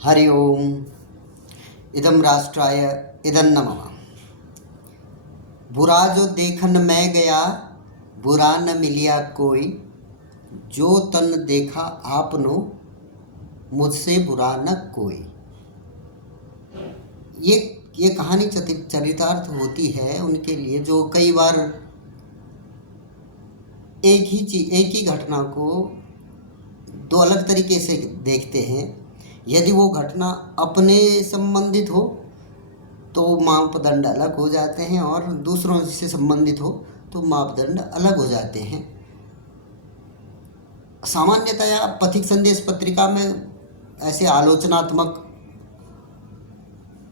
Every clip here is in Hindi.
हरि ओम। इदं राष्ट्राय इदं नमः। बुरा जो देखन मैं गया, बुरा न मिलिया कोई, जो तन देखा आपनो, मुझसे बुरा न कोई। ये कहानी चरितार्थ होती है उनके लिए जो कई बार एक ही घटना को दो अलग तरीके से देखते हैं। यदि वो घटना अपने संबंधित हो तो मापदंड अलग हो जाते हैं और दूसरों से संबंधित हो तो मापदंड अलग हो जाते हैं। सामान्यतया पथिक संदेश पत्रिका में ऐसे आलोचनात्मक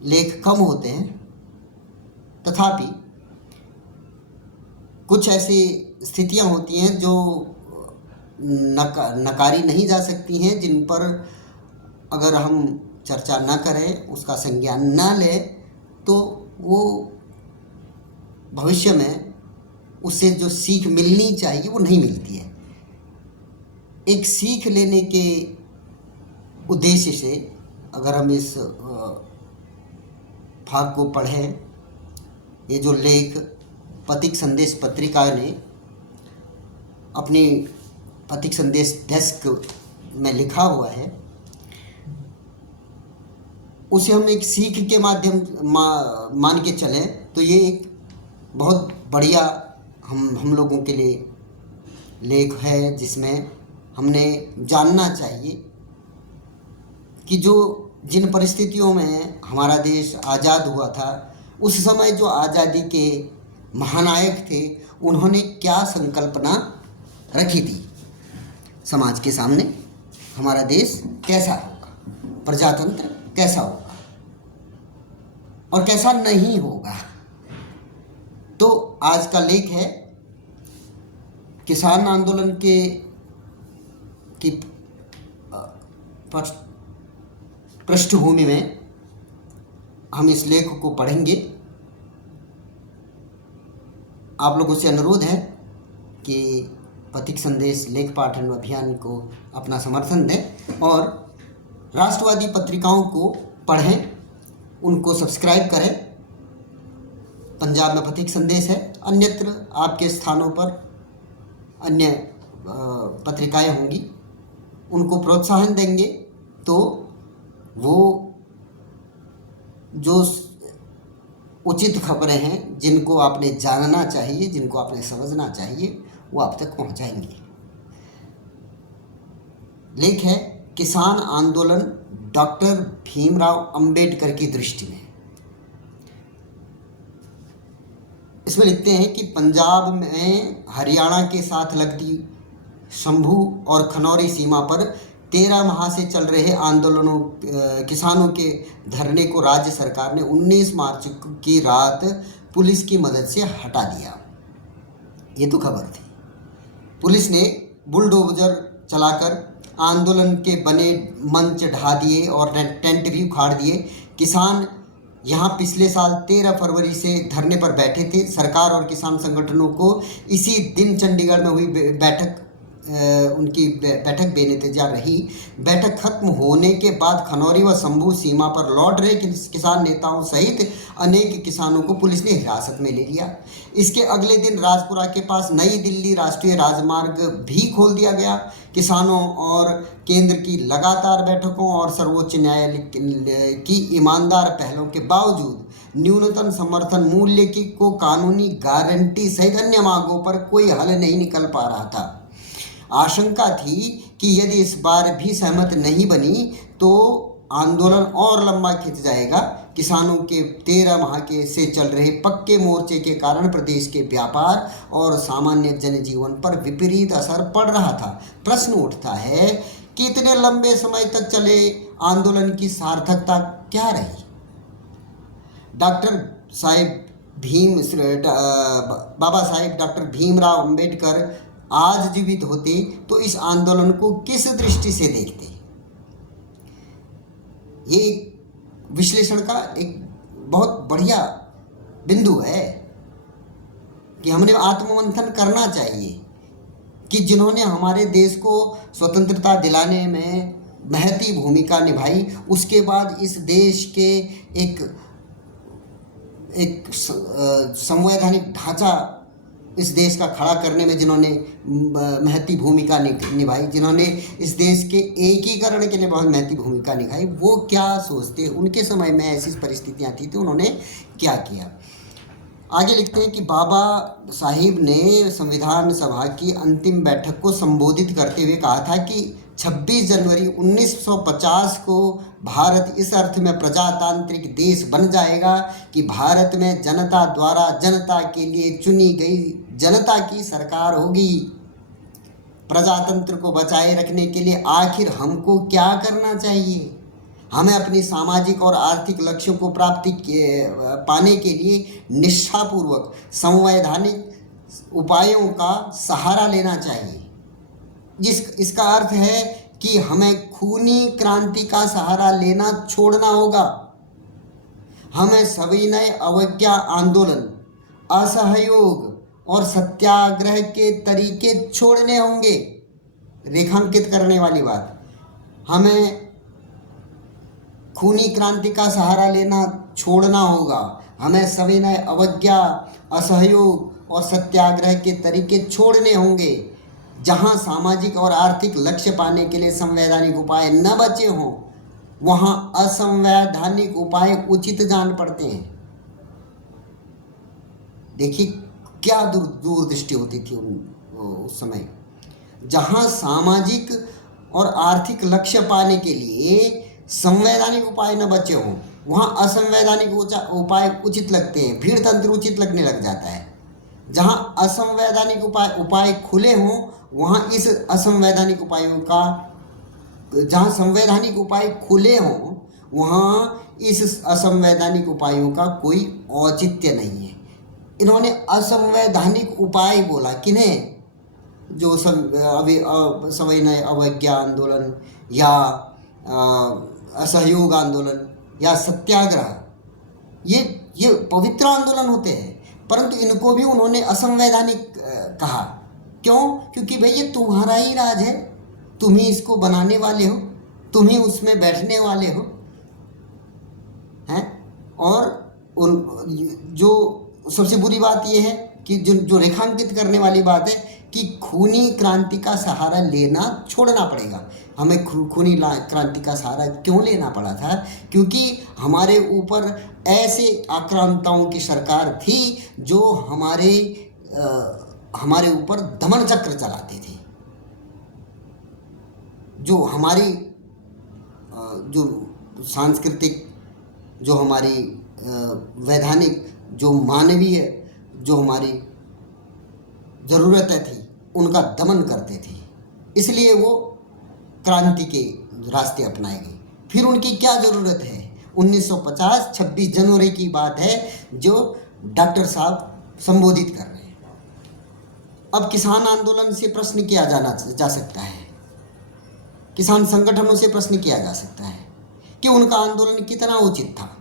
लेख कम होते हैं, तथापि कुछ ऐसी स्थितियां होती हैं जो नकारी नहीं जा सकती हैं, जिन पर अगर हम चर्चा न करें, उसका संज्ञान न लें, तो वो भविष्य में उससे जो सीख मिलनी चाहिए वो नहीं मिलती है। एक सीख लेने के उद्देश्य से अगर हम इस भाग को पढ़ें, ये जो लेख पथिक संदेश पत्रिका ने अपनी पथिक संदेश डेस्क में लिखा हुआ है, उसे हम एक सीख के माध्यम मान के चलें तो ये एक बहुत बढ़िया हम लोगों के लिए लेख है, जिसमें हमने जानना चाहिए कि जिन परिस्थितियों में हमारा देश आज़ाद हुआ था, उस समय जो आज़ादी के महानायक थे, उन्होंने क्या संकल्पना रखी थी समाज के सामने। हमारा देश कैसा होगा, प्रजातंत्र कैसा होगा और कैसा नहीं होगा। तो आज का लेख है किसान आंदोलन की पृष्ठभूमि में हम इस लेख को पढ़ेंगे। आप लोगों से अनुरोध है कि पथिक संदेश लेख पाठन अभियान को अपना समर्थन दें और राष्ट्रवादी पत्रिकाओं को पढ़ें, उनको सब्सक्राइब करें। पंजाब में पथिक संदेश है, अन्यत्र आपके स्थानों पर अन्य पत्रिकाएं होंगी, उनको प्रोत्साहन देंगे तो वो जो उचित खबरें हैं, जिनको आपने जानना चाहिए, जिनको आपने समझना चाहिए, वो आप तक पहुंचाएंगे। लेख है किसान आंदोलन डॉक्टर भीमराव अंबेडकर की दृष्टि में। इसमें लिखते हैं कि पंजाब में हरियाणा के साथ लगती शंभू और खनौरी सीमा पर 13 माह से चल रहे आंदोलनों किसानों के धरने को राज्य सरकार ने 19 मार्च की रात पुलिस की मदद से हटा दिया। ये तो खबर थी। पुलिस ने बुलडोजर चलाकर आंदोलन के बने मंच ढा दिए और टेंट भी उखाड़ दिए। किसान यहाँ पिछले साल 13 फरवरी से धरने पर बैठे थे। सरकार और किसान संगठनों को इसी दिन चंडीगढ़ में हुई उनकी बैठक बेनतीजा रही। बैठक खत्म होने के बाद खनौरी व शंभू सीमा पर लौट रहे किसान नेताओं सहित अनेक किसानों को पुलिस ने हिरासत में ले लिया। इसके अगले दिन राजपुरा के पास नई दिल्ली राष्ट्रीय राजमार्ग भी खोल दिया गया। किसानों और केंद्र की लगातार बैठकों और सर्वोच्च न्यायालय की ईमानदार पहलों के बावजूद न्यूनतम समर्थन मूल्य को कानूनी गारंटी सहित अन्य मांगों पर कोई हल नहीं निकल पा रहा था। आशंका थी कि यदि इस बार भी सहमत नहीं बनी तो आंदोलन और लंबा खिंच जाएगा। किसानों के 13 माह के से चल रहे पक्के मोर्चे के कारण प्रदेश के व्यापार और सामान्य जनजीवन पर विपरीत असर पड़ रहा था। प्रश्न उठता है कि इतने लंबे समय तक चले आंदोलन की सार्थकता क्या रही। बाबा साहेब डॉक्टर भीमराव अंबेडकर आज जीवित होते तो इस आंदोलन को किस दृष्टि से देखते। ये विश्लेषण का एक बहुत बढ़िया बिंदु है कि हमने आत्ममंथन करना चाहिए कि जिन्होंने हमारे देश को स्वतंत्रता दिलाने में महती भूमिका निभाई। उसके बाद इस देश के एक संवैधानिक ढांचा इस देश का खड़ा करने में जिन्होंने महती भूमिका निभाई, जिन्होंने इस देश के एकीकरण के लिए बहुत महती भूमिका निभाई, वो क्या सोचते, उनके समय में ऐसी परिस्थितियां थी तो उन्होंने क्या किया। आगे लिखते हैं कि बाबा साहिब ने संविधान सभा की अंतिम बैठक को संबोधित करते हुए कहा था कि 26 जनवरी 1950 को भारत इस अर्थ में प्रजातांत्रिक देश बन जाएगा कि भारत में जनता द्वारा जनता के लिए चुनी गई जनता की सरकार होगी। प्रजातंत्र को बचाए रखने के लिए आखिर हमको क्या करना चाहिए? हमें अपनी सामाजिक और आर्थिक लक्ष्यों को पाने के लिए निष्ठापूर्वक संवैधानिक उपायों का सहारा लेना चाहिए। इसका अर्थ है कि हमें खूनी क्रांति का सहारा लेना छोड़ना होगा। हमें सविनय अवज्ञा आंदोलन, असहयोग और सत्याग्रह के तरीके छोड़ने होंगे। रेखांकित करने वाली बात, हमें खूनी क्रांति का सहारा लेना छोड़ना होगा। हमें सविनय अवज्ञा, असहयोग और सत्याग्रह के तरीके छोड़ने होंगे। जहां सामाजिक और आर्थिक लक्ष्य पाने के लिए संवैधानिक उपाय न बचे हों, वहां असंवैधानिक उपाय उचित जान पड़ते हैं। देखिए क्या दूरदृष्टि होती थी उस समय। जहां सामाजिक और आर्थिक लक्ष्य पाने के लिए संवैधानिक उपाय न बचे हों, वहाँ असंवैधानिक उपाय उचित लगते हैं, भीड़ तंत्र उचित लगने लग जाता है। जहाँ असंवैधानिक उपाय खुले हों, वहाँ इस असंवैधानिक उपायों का, जहाँ संवैधानिक उपाय खुले हों, वहाँ इस असंवैधानिक उपायों का कोई औचित्य नहीं है। इन्होंने असंवैधानिक उपाय बोला किन्हें? जो सविनय अवज्ञा आंदोलन या असहयोग आंदोलन या सत्याग्रह, ये पवित्र आंदोलन होते हैं, परंतु इनको भी उन्होंने असंवैधानिक कहा। क्यों? क्योंकि भाई ये तुम्हारा ही राज है, तुम ही इसको बनाने वाले हो, तुम ही उसमें बैठने वाले हो हैं। और जो सबसे बुरी बात ये है कि जो रेखांकित करने वाली बात है कि खूनी क्रांति का सहारा लेना छोड़ना पड़ेगा। हमें खूनी क्रांति का सहारा क्यों लेना पड़ा था? क्योंकि हमारे ऊपर ऐसे आक्रांताओं की सरकार थी जो हमारे ऊपर दमन चक्र चलाते थे, जो हमारी जो सांस्कृतिक, जो हमारी वैधानिक, जो मानवीय, जो हमारी ज़रूरतें थी उनका दमन करते थे। इसलिए वो क्रांति के रास्ते अपनाए गए। फिर उनकी क्या ज़रूरत है? 1950 26 जनवरी की बात है जो डॉक्टर साहब संबोधित कर रहे हैं। अब किसान आंदोलन से प्रश्न किया जा सकता है, किसान संगठनों से प्रश्न किया जा सकता है कि उनका आंदोलन कितना उचित था।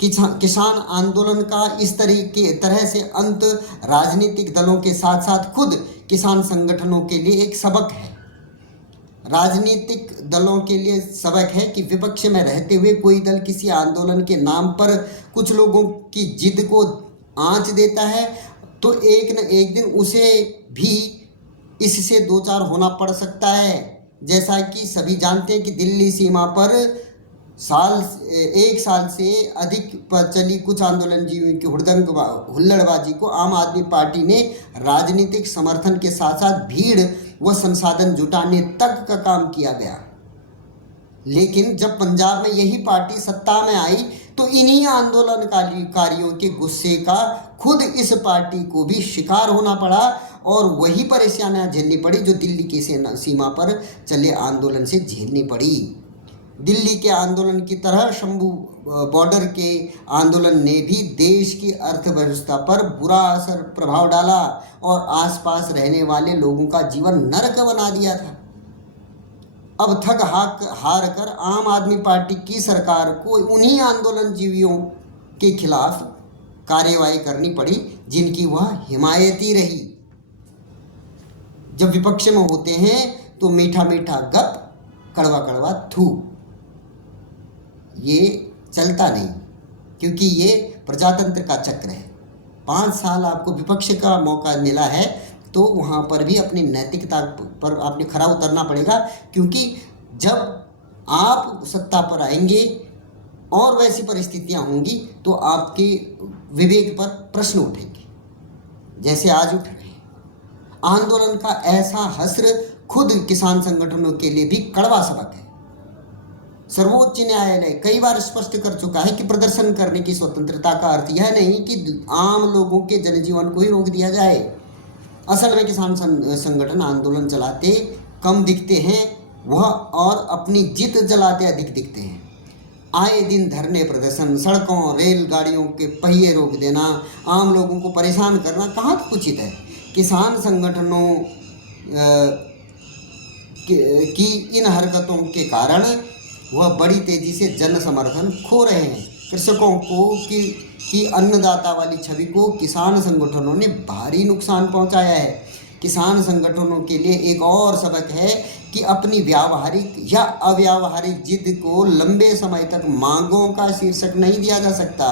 किसान आंदोलन का इस तरह से अंत राजनीतिक दलों के साथ साथ खुद किसान संगठनों के लिए एक सबक है। राजनीतिक दलों के लिए सबक है कि विपक्ष में रहते हुए कोई दल किसी आंदोलन के नाम पर कुछ लोगों की जिद को आंच देता है तो एक न एक दिन उसे भी इससे दो चार होना पड़ सकता है। जैसा कि सभी जानते हैं कि दिल्ली सीमा पर एक साल से अधिक पर चली कुछ आंदोलनजीवियों की हुल्लड़बाजी को आम आदमी पार्टी ने राजनीतिक समर्थन के साथ साथ भीड़ व संसाधन जुटाने तक का काम किया गया। लेकिन जब पंजाब में यही पार्टी सत्ता में आई तो इन्हीं आंदोलनकारियों के गुस्से का खुद इस पार्टी को भी शिकार होना पड़ा और वही परेशानियां झेलनी पड़ी जो दिल्ली की सीमा पर चले आंदोलन से झेलनी पड़ी। दिल्ली के आंदोलन की तरह शंभू बॉर्डर के आंदोलन ने भी देश की अर्थव्यवस्था पर बुरा प्रभाव डाला और आसपास रहने वाले लोगों का जीवन नरक बना दिया था। अब थक हार कर आम आदमी पार्टी की सरकार को उन्हीं आंदोलनजीवियों के खिलाफ कार्यवाही करनी पड़ी जिनकी वह हिमायती रही। जब विपक्ष में होते हैं तो मीठा मीठा गप कड़वा कड़वा थू, ये चलता नहीं, क्योंकि ये प्रजातंत्र का चक्र है। 5 साल आपको विपक्ष का मौका मिला है तो वहाँ पर भी अपनी नैतिकता पर आपने खरा उतरना पड़ेगा, क्योंकि जब आप सत्ता पर आएंगे और वैसी परिस्थितियाँ होंगी तो आपके विवेक पर प्रश्न उठेंगे, जैसे आज उठ रहे हैं। आंदोलन का ऐसा हश्र खुद किसान संगठनों के लिए भी कड़वा सबक है। सर्वोच्च न्यायालय कई बार स्पष्ट कर चुका है कि प्रदर्शन करने की स्वतंत्रता का अर्थ यह नहीं कि आम लोगों के जनजीवन को ही रोक दिया जाए। असल में किसान संगठन आंदोलन चलाते कम दिखते हैं वह और अपनी जिद जलाते अधिक दिखते हैं। आए दिन धरने प्रदर्शन, सड़कों रेलगाड़ियों के पहिए रोक देना, आम लोगों को परेशान करना कहाँ तक उचित है। किसान संगठनों की इन हरकतों के कारण वह बड़ी तेजी से जन समर्थन खो रहे हैं। कृषकों को की अन्नदाता वाली छवि को किसान संगठनों ने भारी नुकसान पहुंचाया है। किसान संगठनों के लिए एक और सबक है कि अपनी व्यावहारिक या अव्यावहारिक जिद को लंबे समय तक मांगों का शीर्षक नहीं दिया जा सकता।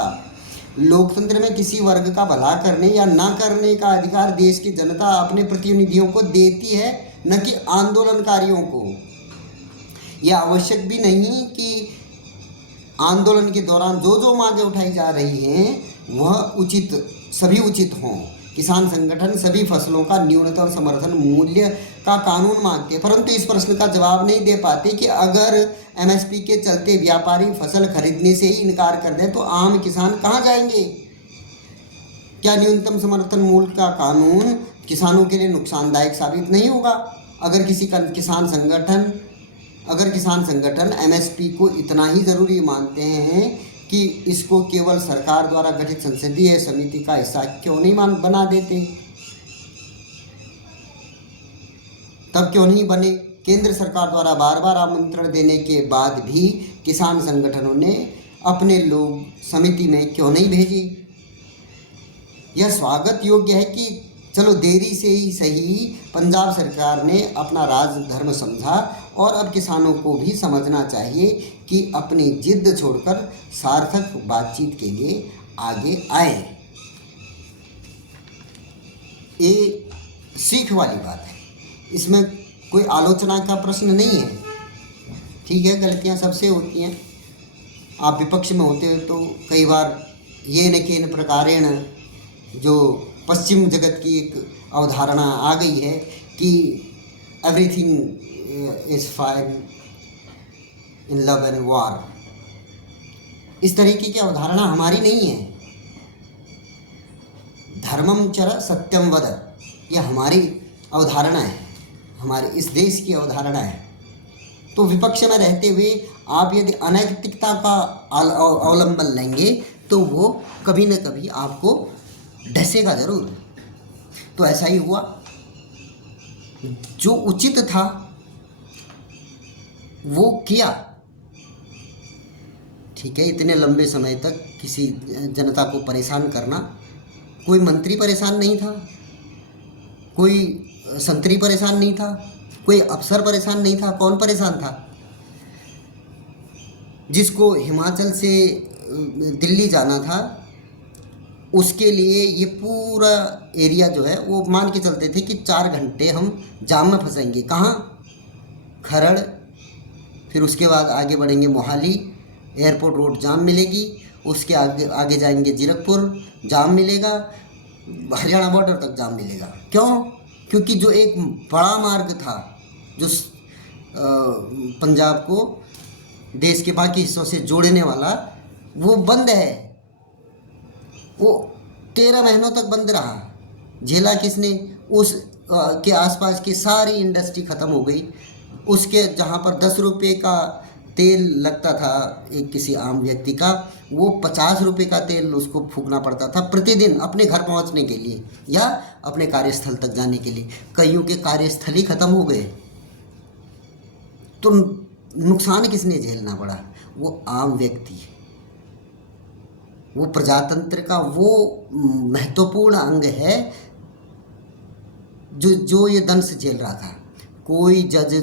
लोकतंत्र में किसी वर्ग का भला करने या ना करने का अधिकार देश की जनता अपने प्रतिनिधियों को देती है, न कि आंदोलनकारियों को। यह आवश्यक भी नहीं कि आंदोलन के दौरान जो मांगें उठाई जा रही हैं वह सभी उचित हों। किसान संगठन सभी फसलों का न्यूनतम समर्थन मूल्य का कानून मांगते हैं, परंतु इस प्रश्न का जवाब नहीं दे पाते कि अगर एमएसपी के चलते व्यापारी फसल खरीदने से ही इनकार कर दें तो आम किसान कहाँ जाएंगे। क्या न्यूनतम समर्थन मूल्य का कानून किसानों के लिए नुकसानदायक साबित नहीं होगा? अगर किसान संगठन एमएसपी को इतना ही ज़रूरी मानते हैं कि इसको केवल सरकार द्वारा गठित संसदीय समिति का हिस्सा क्यों नहीं बना देते? तब क्यों नहीं बने? केंद्र सरकार द्वारा बार बार आमंत्रण देने के बाद भी किसान संगठनों ने अपने लोग समिति में क्यों नहीं भेजे? यह स्वागत योग्य है कि चलो देरी से ही सही पंजाब सरकार ने अपना राजधर्म समझा और अब किसानों को भी समझना चाहिए कि अपनी जिद छोड़कर सार्थक बातचीत के लिए आगे आए। ये सीख वाली बात है, इसमें कोई आलोचना का प्रश्न नहीं है। ठीक है, गलतियां सबसे होती हैं। आप विपक्ष में होते हो तो कई बार ये न केन प्रकारेण जो पश्चिम जगत की एक अवधारणा आ गई है कि everything is fine in love and war, इस तरीके की अवधारणा हमारी नहीं है। धर्मम चर सत्यम वद, यह हमारी अवधारणा है, हमारे इस देश की अवधारणा है। तो विपक्ष में रहते हुए आप यदि अनैतिकता का अवलंबन लेंगे तो वो कभी न कभी आपको डसेगा ज़रूर। तो ऐसा ही हुआ, जो उचित था वो किया। ठीक है, इतने लंबे समय तक किसी जनता को परेशान करना, कोई मंत्री परेशान नहीं था, कोई संतरी परेशान नहीं था, कोई अफसर परेशान नहीं था। कौन परेशान था? जिसको हिमाचल से दिल्ली जाना था उसके लिए ये पूरा एरिया जो है वो मान के चलते थे कि 4 घंटे हम जाम में फंसेंगे। कहाँ? खरड़, फिर उसके बाद आगे बढ़ेंगे मोहाली, एयरपोर्ट रोड जाम मिलेगी, उसके आगे जाएंगे जीरकपुर जाम मिलेगा, हरियाणा बॉर्डर तक जाम मिलेगा। क्यों? क्योंकि जो एक बड़ा मार्ग था जो पंजाब को देश के बाकी हिस्सों से जोड़ने वाला, वो बंद है। वो 13 महीनों तक बंद रहा। झेला किसने? उस के आसपास की सारी इंडस्ट्री ख़त्म हो गई। उसके जहाँ पर 10 रुपये का तेल लगता था एक किसी आम व्यक्ति का, वो 50 रुपये का तेल उसको फूकना पड़ता था प्रतिदिन अपने घर पहुँचने के लिए या अपने कार्यस्थल तक जाने के लिए। कईयों के कार्यस्थल ही ख़त्म हो गए। तो नुकसान किसने झेलना पड़ा? वो आम व्यक्ति, वो प्रजातंत्र का वो महत्वपूर्ण अंग है जो ये दंश झेल रहा था। कोई जज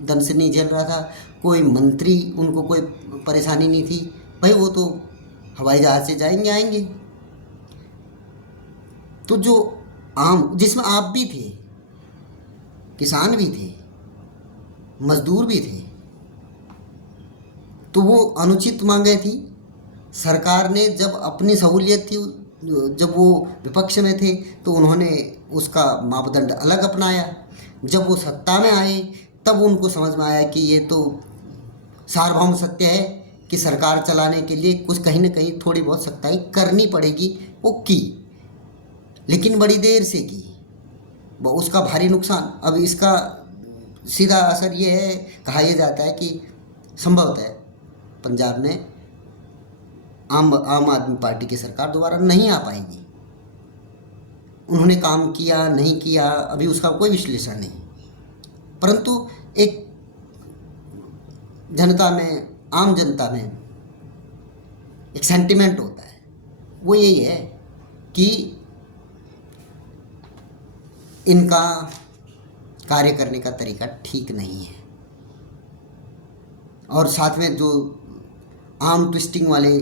दंड से नहीं झेल रहा था, कोई मंत्री उनको कोई परेशानी नहीं थी, भाई वो तो हवाई जहाज़ से जाएंगे आएंगे। तो जो आम, जिसमें आप भी थे, किसान भी थे, मजदूर भी थे, तो वो अनुचित मांगे थी। सरकार ने जब अपनी सहूलियत थी, जब वो विपक्ष में थे तो उन्होंने उसका मापदंड अलग अपनाया। जब वो सत्ता में आए तब उनको समझ में आया कि ये तो सार्वभौम सत्य है कि सरकार चलाने के लिए कुछ कहीं ना कहीं थोड़ी बहुत सख्ताई करनी पड़ेगी। वो की, लेकिन बड़ी देर से की, वो उसका भारी नुकसान। अब इसका सीधा असर ये है, कहा यह जाता है कि संभवतः पंजाब में आम आदमी पार्टी की सरकार दोबारा नहीं आ पाएगी। उन्होंने काम किया नहीं किया अभी उसका कोई विश्लेषण नहीं, परंतु एक जनता में, आम जनता में एक सेंटिमेंट होता है, वो यही है कि इनका कार्य करने का तरीका ठीक नहीं है। और साथ में जो आम ट्विस्टिंग वाले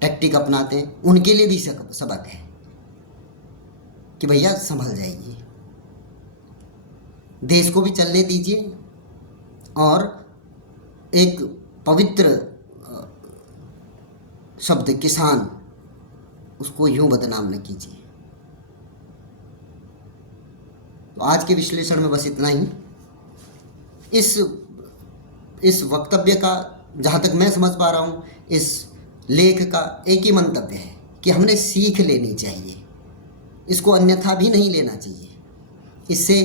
टैक्टिक अपनाते हैं, उनके लिए भी सबक है कि भैया संभल जाइए, देश को भी चलने दीजिए और एक पवित्र शब्द किसान, उसको यूं बदनाम न कीजिए। तो आज के विश्लेषण में बस इतना ही। इस वक्तव्य का, जहाँ तक मैं समझ पा रहा हूँ, इस लेख का एक ही मंतव्य है कि हमने सीख लेनी चाहिए, इसको अन्यथा भी नहीं लेना चाहिए। इससे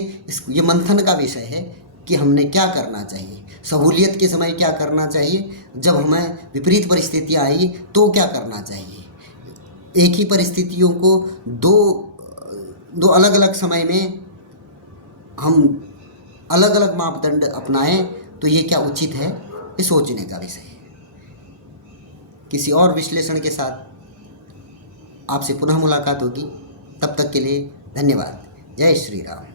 ये मंथन का विषय है कि हमने क्या करना चाहिए, सहूलियत के समय क्या करना चाहिए, जब हमें विपरीत परिस्थितियाँ आई तो क्या करना चाहिए। एक ही परिस्थितियों को दो अलग अलग समय में हम अलग अलग मापदंड अपनाएं तो ये क्या उचित है, ये सोचने का विषय है। किसी और विश्लेषण के साथ आपसे पुनः मुलाकात होगी, तब तक के लिए धन्यवाद। जय श्री राम।